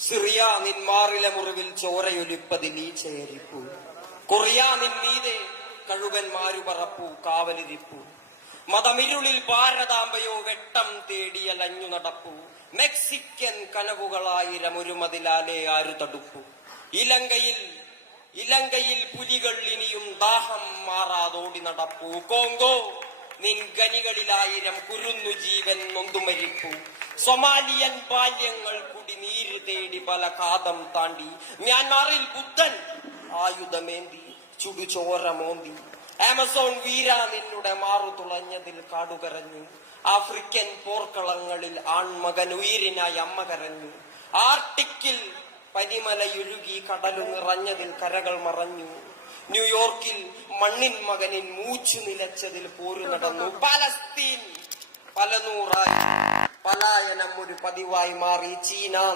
Syria നിന്മാറിലെ മുറിവിൽ ചോരയൊലിപ്പതിൽ ഈ ചേരിപ്പു. Korea നിന്നീതെ കഴുകന്മാരു പറപ്പു കാവലിരിപ്പു. മതമിരുളിൽ ഭാരതാംബയോ വെട്ടം തേടിയലഞ്ഞു നടപ്പു. മെക്സിക്കൻ കനവുകളായിരം ഒരു മതിലാലെ ആരു തടുപ്പു. ഇലങ്കയിൽ പുലികൾ ഇനിയും ദാഹം മാറാതോടി നടപ്പു. കോങ്കോ നിൻ ഗനികളിലായിരം കുരുന്നു ജീവൻ നൊന്തുമരിപ്പു. സൊമാലിയൻ ബാല്യങ്ങൾ കുടി നീര് തേടി പല കാതം താണ്ടി. മ്യാൻമാറിൽ ബുദ്ധൻ ആയുധമേന്തി ചുടുചോര മോന്തി. ആമസോൺ വീര നിന്നുടെ മാറു തുളഞ്ഞതിൽ കാടുകരഞ്ഞു. ആഫ്രിക്കൻ പോർക്കളങ്ങളിൽ ആൺമകൻ ഉയിരിനായി അമ്മ കരഞ്ഞു. ആർട്ടിക്കിൽ പരിമലയൊഴുകി കടലു നിറഞ്ഞതിൽ കരകൾ മറഞ്ഞു. ന്യൂയോർക്കിൽ മണ്ണിൻ മകനിൻ മൂച്ചു നിലച്ചതിൽ പോരു നടന്നു. പലസ്തീൻ പല നൂറായി പലായനം ഒരു പതിവായി മാറി. ചീന